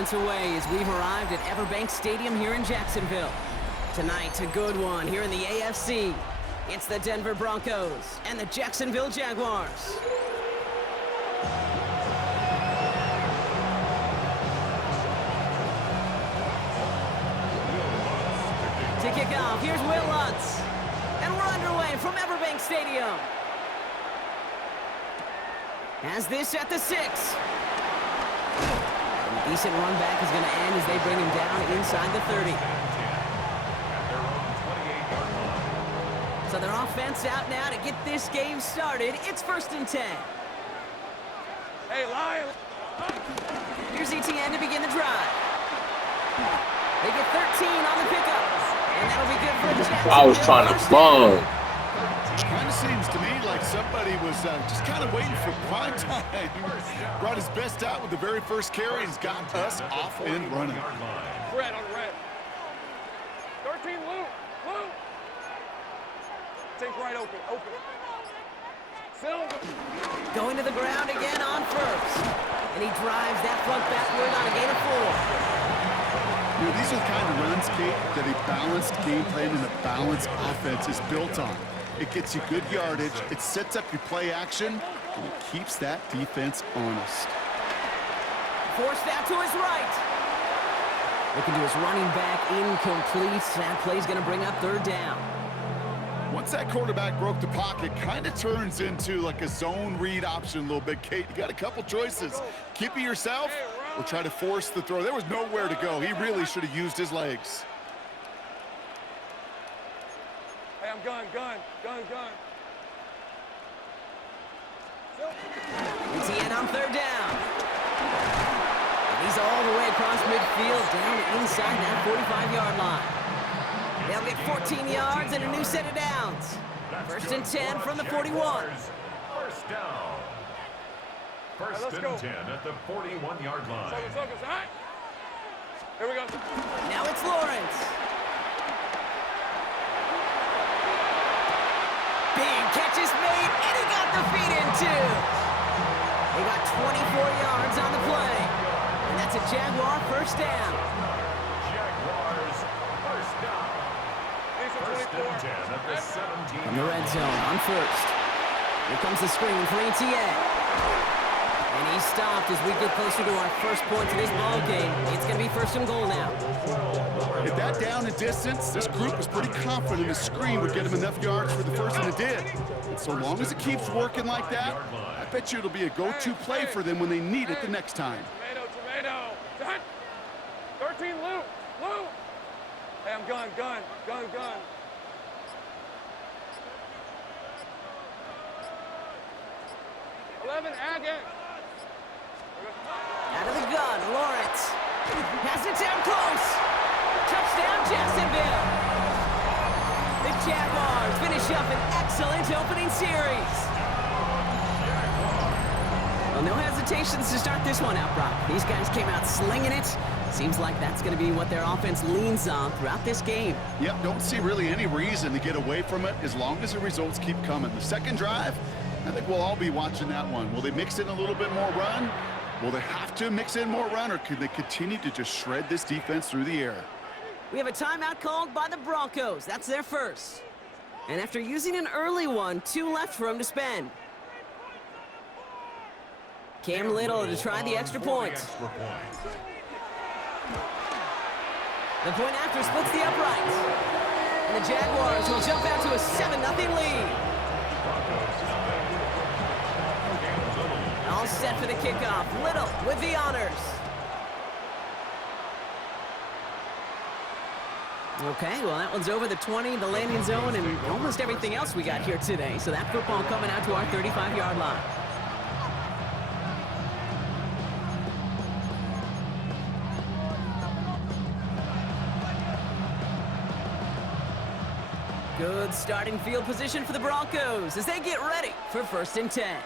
moments away as we've arrived at Everbank Stadium here in Jacksonville. Tonight, a good one here in the AFC. It's the Denver Broncos and the Jacksonville Jaguars. To kick off, here's Will Lutz. And we're underway from Everbank Stadium. Has this at the 6. And a decent run back is going to end as they bring him down inside the 30. So their offense out now to get this game started. It's 1st and 10. Hey, Lion. Here's ETN to begin the drive. They get 13 on the pickup. And that'll be good for the Jacksonville. I was trying to bug. Kind of seems to me like somebody was just kind of waiting for prime time. Brought his best out with the very first carry and has got us off and running. Red on red. 13, Lou. Take right open. Silver. Going to the ground again on first. And he drives that front backward on a gain of 4. You know, these are the kind of runs, Kate, that a balanced game plan and a balanced offense is built on. It gets you good yardage, it sets up your play action, and it keeps that defense honest. Forced out to his right. Looking to his running back, incomplete. That play's going to bring up 3rd down. Once that quarterback broke the pocket, kind of turns into like a zone read option a little bit, Kate. You got a couple choices. Keep it yourself or try to force the throw. There was nowhere to go. He really should have used his legs. Hey, I'm gun. ETN on 3rd down. And he's all the way across midfield, down inside that 45-yard line. They'll get 14 yards and a new set of downs. 1st and 10 from the 41. First down. First and 10 at the 41-yard line. Focus, all right. Here we go. Now it's Lawrence. Big catch is made, and he got the feet in too. They got 24 yards on the play. And that's a Jaguar 1st down. Jaguars first down. First and 10 at the 17. From the red zone on 1st. Here comes the screen for ETN. And he's stopped as we get closer to our first point to this ball game. It's going to be 1st and goal now. At that down and distance, this group was pretty confident the screen would get him enough yards for the first, and it did. And so long as it keeps working like that, I bet you it'll be a go-to play for them when they need it the next time. Tomato. 13, Lou. Hey, I'm gun. 11, Agate. Out of the gun, Lawrence. Has it down close. Touchdown, Jacksonville. The Jaguars finish up an excellent opening series. Well, no hesitations to start this one out, Brock. These guys came out slinging it. Seems like that's going to be what their offense leans on throughout this game. Yep, don't see really any reason to get away from it as long as the results keep coming. The second drive, I think we'll all be watching that one. Will they mix in a little bit more run? Will they have to mix in more run, or can they continue to just shred this defense through the air? We have a timeout called by the Broncos. That's their first. And after using an early one, 2 left for them to spend. Cam Little to try the extra point. The point after splits the uprights. And the Jaguars will jump out to a 7-0 lead. All set for the kickoff. Little with the honors. Okay, well, that one's over the 20, the landing zone, and almost everything else we got here today. So that football coming out to our 35-yard line. Good starting field position for the Broncos as they get ready for 1st and 10.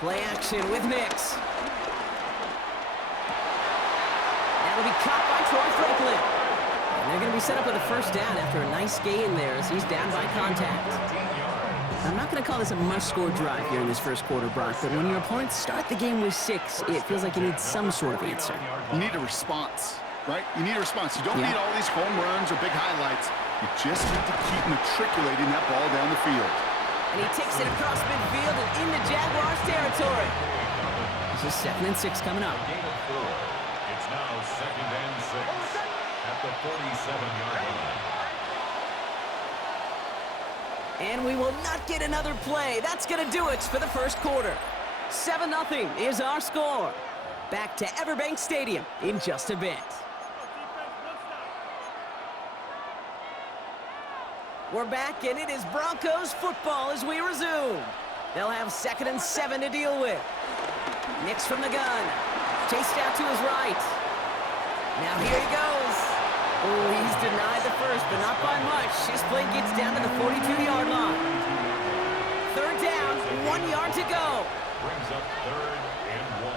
Play action with Nix. That'll be caught by Troy Franklin. And they're going to be set up with a 1st down after a nice gain there as he's down by contact. I'm not going to call this a must-score drive here in this first quarter, Brock, but when your opponents start the game with 6, it feels like you need some sort of answer. You need a response, right? You need a response. You don't need all these home runs or big highlights. You just need to keep matriculating that ball down the field. And he takes it across midfield and into Jaguars territory. This is 2nd and 6 coming up. Gain of 4. It's now 2nd and 6 at the 47-yard line. And we will not get another play. That's going to do it for the first quarter. 7-0 is our score. Back to Everbank Stadium in just a bit. We're back, and it is Broncos football as we resume. They'll have 2nd and 7 to deal with. Nix from the gun. Chased out to his right. Now here he goes. Oh, he's denied the first, but not by much. His play gets down to the 42-yard line. 3rd down, 1 yard to go. Brings up 3rd and 1.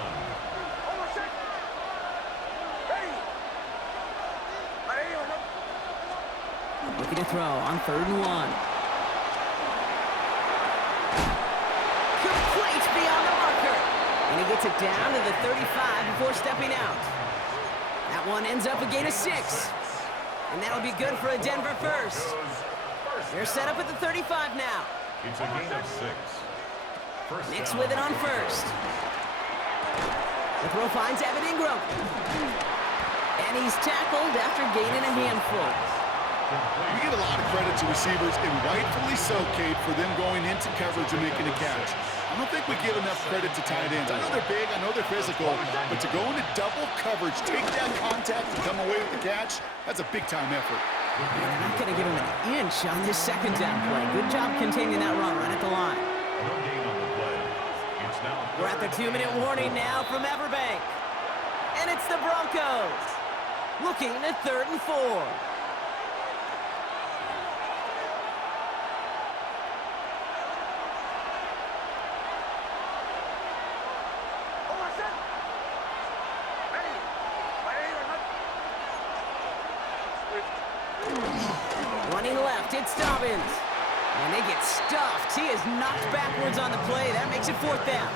Looking to throw on 3rd and 1. Complete beyond the marker. And he gets it down to the 35 before stepping out. That one ends up a gain of 6. And that'll be good for a Denver first. They're set up at the 35 now. It's a gain of 6. Nix with it on 1st. The throw finds Evan Ingram. And he's tackled after gaining a handful. We give a lot of credit to receivers, and rightfully so, Kate, for them going into coverage and making a catch. I don't think we give enough credit to tight ends. I know they're big, I know they're physical, but to go into double coverage, take that contact, and come away with the catch, that's a big-time effort. They're not going to give him an inch on this 2nd down play. Good job containing that run right at the line. No gain on the play. It's now We're at the 2-minute warning now from Everbank. And it's the Broncos. Looking at 3rd and 4. Running left, it's Dobbins. And they get stuffed. He is knocked backwards on the play. That makes it 4th down.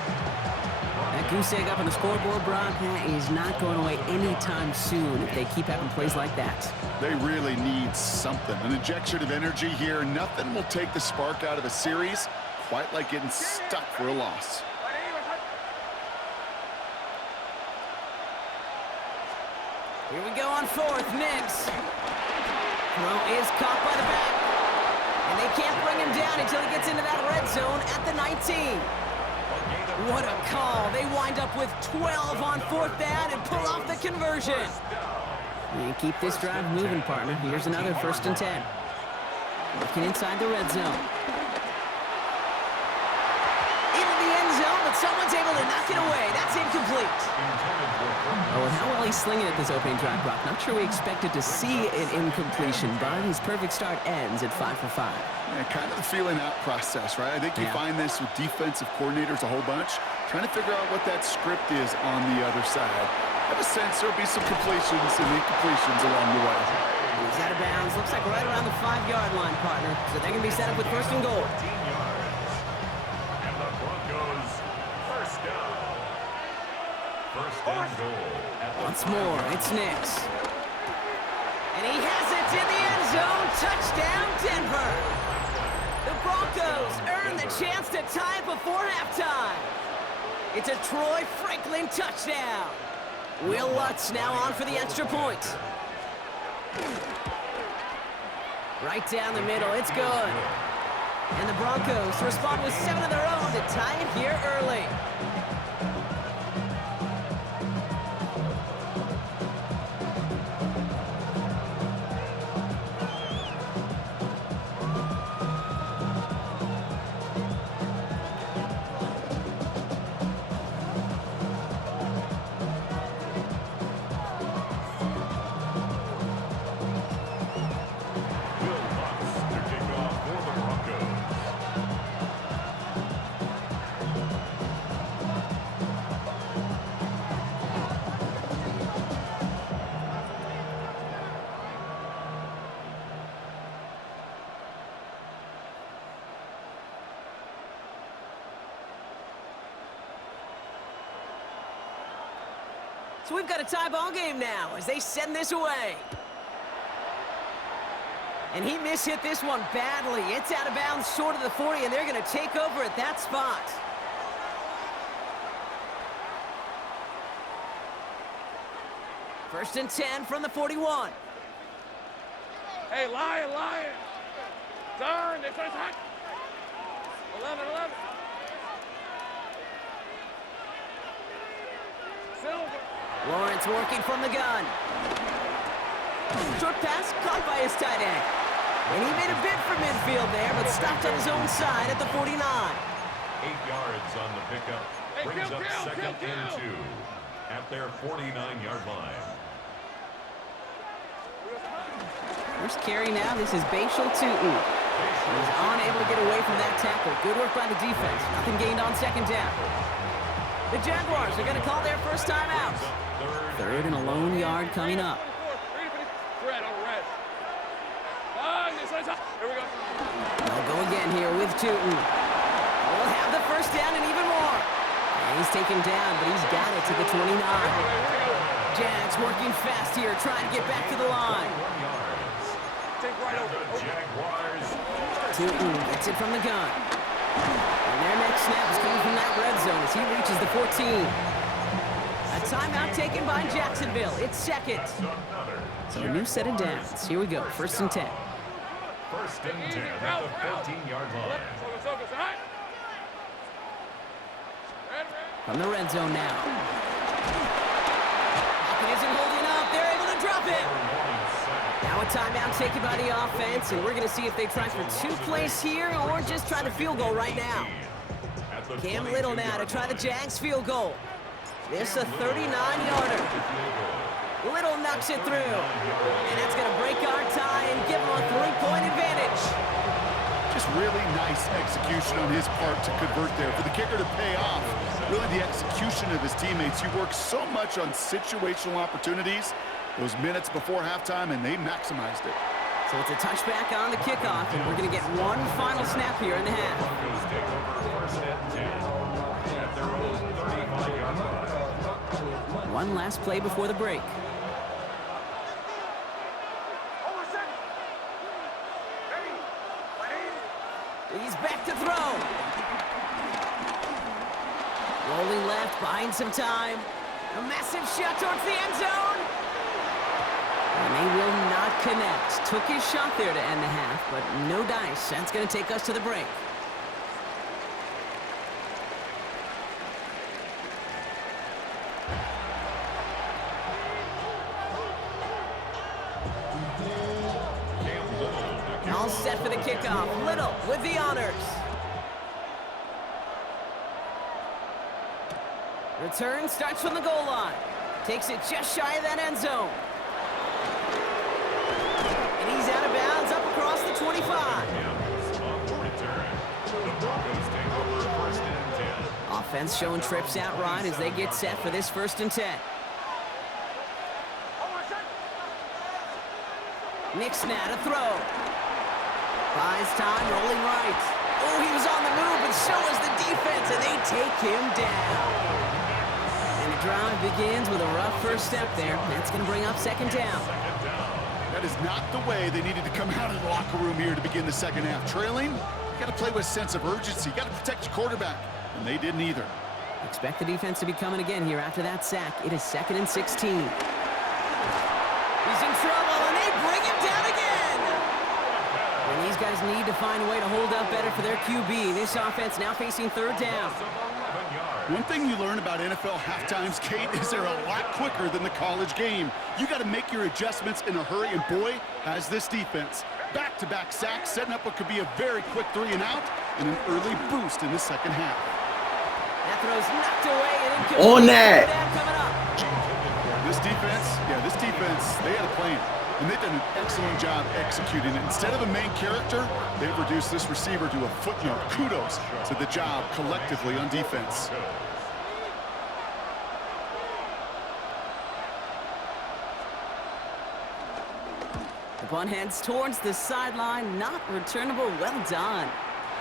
That goose egg up on the scoreboard, Brock, is not going away anytime soon if they keep having plays like that. They really need something. An injection of energy here. Nothing will take the spark out of a series quite like getting stuck for a loss. Here we go on 4th. Nix. Throw is caught by the back. And they can't bring him down until he gets into that red zone at the 19. What a call. They wind up with 12 on 4th down and pull off the conversion. And keep this drive moving, partner. Here's another 1st and 10. Looking inside the red zone. Into the end zone, but someone's able to knock it away. That's incomplete. Oh, and how well he's slinging it this opening drive, Brock. Not sure we expected to see an incompletion, but his perfect start ends at 5 for 5. Yeah, kind of the feeling out process, right? I think you find this with defensive coordinators a whole bunch, trying to figure out what that script is on the other side. I have a sense there'll be some completions and incompletions along the way. He's out of bounds. Looks like right around the 5-yard line, partner. So they're going to be set up with 1st and goal. 14 yards. And the Broncos, 1st down. 1st and goal. Once more, it's Nix. And he has it in the end zone. Touchdown, Denver. The Broncos earn the chance to tie it before halftime. It's a Troy Franklin touchdown. Will Lutz now on for the extra point. Right down the middle, it's good. And the Broncos respond with 7 of their own to tie it here early. So we've got a tie ball game now as they send this away. And he mishit this one badly. It's out of bounds short of the 40, and they're going to take over at that spot. First and 10 from the 41. Hey, Lion. Turn. This is hot. 11. Silver. Lawrence working from the gun. Short pass caught by his tight end. And he made a bid for midfield there, but stopped on his own side at the 49. 8 yards on the pickup. Brings up second and 2 at their 49-yard line. First carry now, this is Bashal Tutin. He's unable to get away from that tackle. Good work by the defense. Nothing gained on second down. The Jaguars are going to call their first time out. Third and a lone yard coming up. Red on red. Here we go. They'll go again here with Tutin. We'll have the first down and even more. And he's taken down, but he's got it to the 29. Jags working fast here, trying to get back to the line. Take right over. Jaguars. Tutin gets it from the gun. And their next snap is coming from that red zone as he reaches the 14. A timeout taken by Jacksonville. It's second. So a new set of downs. Here we go, first and 10. First and 10 at the 14-yard line. From the red zone now. Pocket isn't holding up. They're able to drop it. Now a timeout taken by the offense, and we're going to see if they try for 2 plays here or just try the field goal right now. Cam Little now to try the Jags field goal. This a 39-yarder. Little knocks it through. And that's going to break our tie and give them a 3-point advantage. Just really nice execution on his part to convert there. For the kicker to pay off, really the execution of his teammates. He works so much on situational opportunities those minutes before halftime, and they maximized it. So it's a touchback on the kickoff, and we're going to get one final snap here in the half. Broncos take over first and 10 at their own 35-yard line. One last play before the break. He's back to throw. Rolling left, buying some time. A massive shot towards the end zone. And they will not connect. Took his shot there to end the half, but no dice. That's going to take us to the break. All set for the kickoff. Little with the honors. Return starts from the goal line. Takes it just shy of that end zone. And he's out of bounds up across the 25. Offense showing trips out right as they get set for this first and 10. Nick's now to throw. Buys time, rolling right. Oh, he was on the move, but so was the defense, and they take him down. And the drive begins with a rough first step there. That's going to bring up second down. That is not the way they needed to come out of the locker room here to begin the second half. Trailing, you got to play with a sense of urgency. You got to protect your quarterback, and they didn't either. Expect the defense to be coming again here after that sack. It is 2nd and 16. He's in trouble, and they bring him down again. And these guys need to find a way to hold up better for their QB. This offense now facing third down. One thing you learn about NFL halftimes, Kate, is they're a lot quicker than the college game. You got to make your adjustments in a hurry, and boy, has this defense. Back-to-back sacks, setting up what could be a very quick 3 and out, and an early boost in the second half. That throw's knocked away and incomplete. On that. Coming up. This defense, they had a plan, and they've done an excellent job executing it. Instead of a main character, they've reduced this receiver to a footnote. Kudos to the job collectively on defense. The punt heads towards the sideline, not returnable. Well done.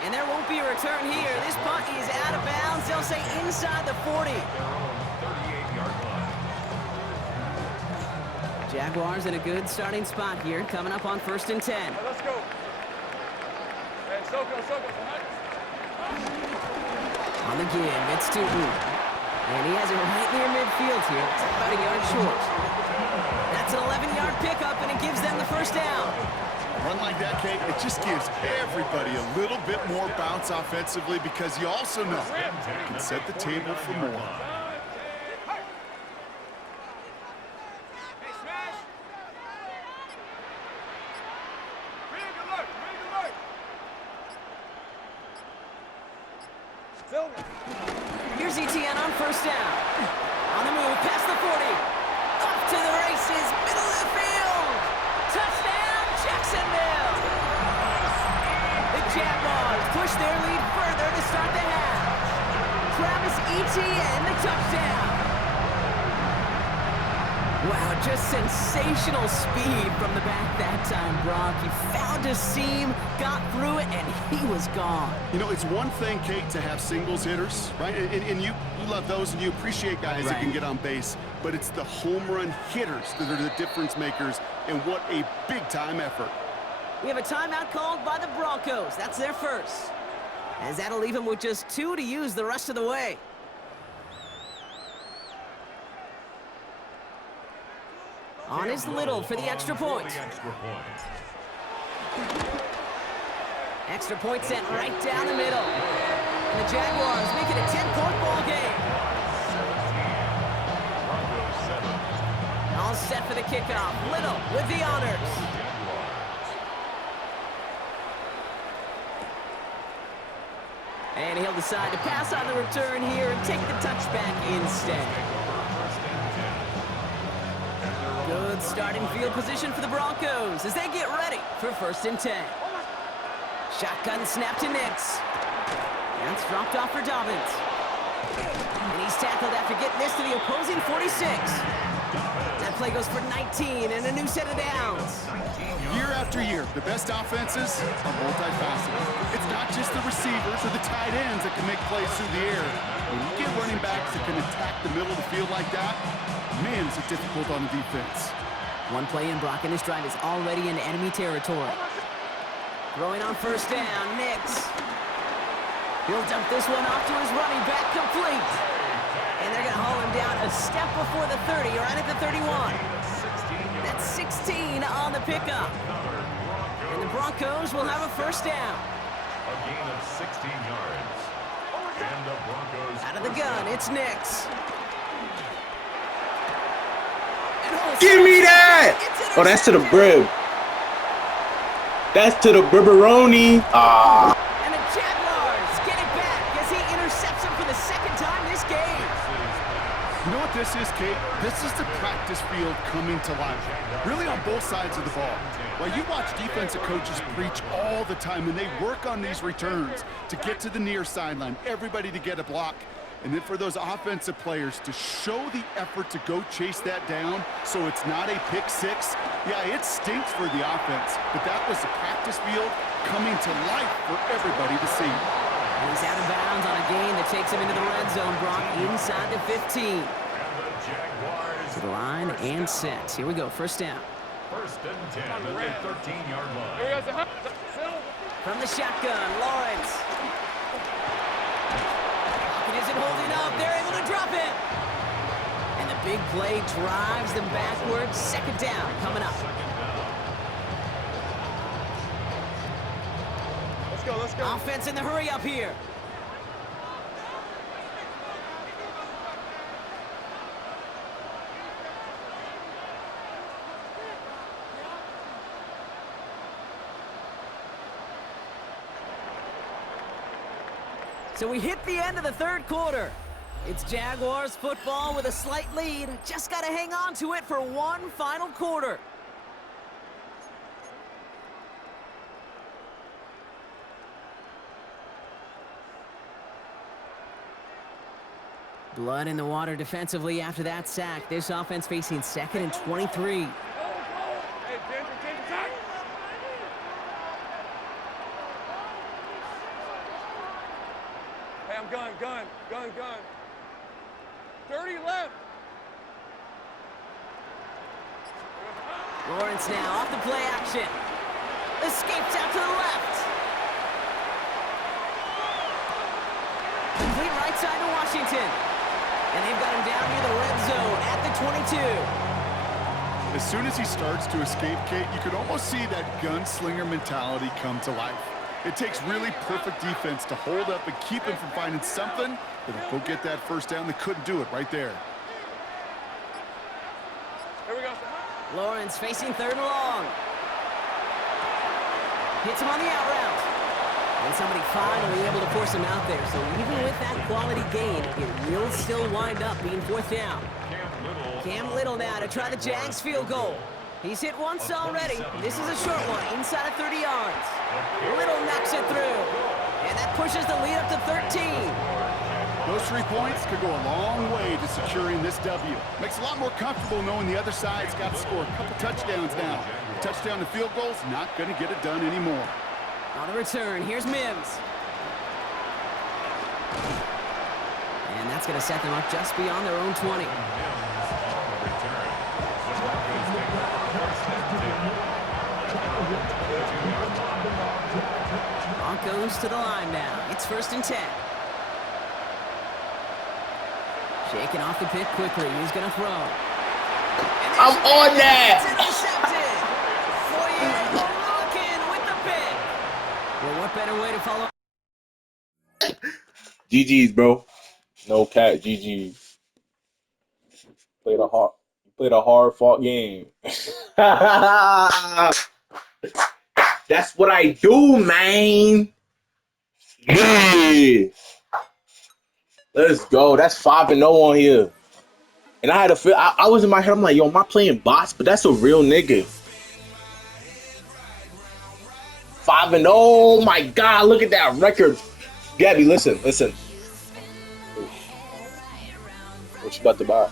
And there won't be a return here. This punt is out of bounds. They'll say inside the 40. Jaguars in a good starting spot here, coming up on 1st and 10. Hey, let's go. Hey, so go. On the give, it's Tootin. And he has it right near midfield here. It's about a yard short. That's an 11-yard pickup, and it gives them the first down. A run like that, Kate, it just gives everybody a little bit more bounce offensively because you also know you can set the table for more. Here's ETN on 1st down. On the move, past the 40. Off to the races, middle of the field. Touchdown, Jacksonville. The Jaguars push their lead further to start the half. Travis Etienne, the touchdown. Wow, just sensational speed from the back that time, Brock. He found a seam, got through it, and he was gone. You know, it's one thing, Kate, to have singles hitters, right? And you love those, and you appreciate guys that can get on base. But it's the home run hitters that are the difference makers, and what a big-time effort. We have a timeout called by the Broncos. That's their first. As that'll leave them with just 2 to use the rest of the way. On is Little for the extra point. Extra point sent right down the middle. And the Jaguars make it a 10-point ball game. All set for the kickoff. Little with the honors. And he'll decide to pass on the return here and take the touchback instead. Good starting field position for the Broncos as they get ready for 1st and 10. Shotgun snap to Nix. That's dropped off for Dobbins. And he's tackled after getting this to the opposing 46. That play goes for 19 and a new set of downs. Year after year, the best offenses are multifaceted. It's not just the receivers or the tight ends that can make plays through the air. When you get running backs that can attack the middle of the field like that, man, is it difficult on the defense. One play in, Brock, and this drive is already in enemy territory. Throwing on 1st down, Nix. He'll dump this one off to his running back, complete. And they're going to haul him down a step before the 30, right at the 31. That's 16 on the pickup. And the Broncos will have a 1st down. A gain of 16 yards. And the Broncos out of the gun, it's Nix. Give me that! Oh, that's to the brib. That's to the Bribberoni. And the Jaguars get it back as he intercepts him for the 2nd time this game. You know what this is, Kate? This is the practice field coming to life. Really on both sides of the ball. While you watch defensive coaches preach all the time, and they work on these returns to get to the near sideline, everybody to get a block. And then for those offensive players to show the effort to go chase that down so it's not a pick six, yeah, it stinks for the offense. But that was the practice field coming to life for everybody to see. And he's out of bounds on a gain that takes him into the red zone, Brock, inside the 15. To the line and set. Here we go, 1st down. 1st and 10 at the 13-yard line. From the shotgun, Lawrence. Isn't holding up. They're able to drop it. And the big play drives them backwards. 2nd down coming up. Let's go. Offense in the hurry up here. So we hit the end of the 3rd quarter. It's Jaguars football with a slight lead. Just got to hang on to it for one final quarter. Blood in the water defensively after that sack. This offense facing 2nd and 23. Gun. 30 left. Lawrence now off the play action. Escapes out to the left. Complete right side to Washington. And they've got him down near the red zone at the 22. As soon as he starts to escape, Kate, you can almost see that gunslinger mentality come to life. It takes really perfect defense to hold up and keep him from finding something that'll go get that first down. They couldn't do it right there. Here we go. Lawrence facing 3rd and long. Hits him on the out route. And somebody finally able to force him out there. So even with that quality gain, it will still wind up being 4th down. Cam Little now to try the Jags field goal. He's hit once already. This is a short one, inside of 30 yards. Little knocks it through. And that pushes the lead up to 13. Those 3 points could go a long way to securing this W. Makes it a lot more comfortable knowing the other side's got to score a couple touchdowns now. A touchdown to field goal's not going to get it done anymore. On the return, here's Mims. And that's going to set them up just beyond their own 20. Broncos to the line now. It's 1st and 10. Shaking off the pick quickly. He's going to throw. I'm on that. It's intercepted. Foyer looking with the pick. Well, what better way to follow? GG's, bro. No cat. GG's. Played a hard fought game. That's what I do, man. Yeah. Let's go. That's 5-0 on here. And I had a feel. I was in my head. I'm like, yo, am I playing bots? But that's a real nigga. 5-0. Oh my God, look at that record. Gabby, listen. What you about to buy?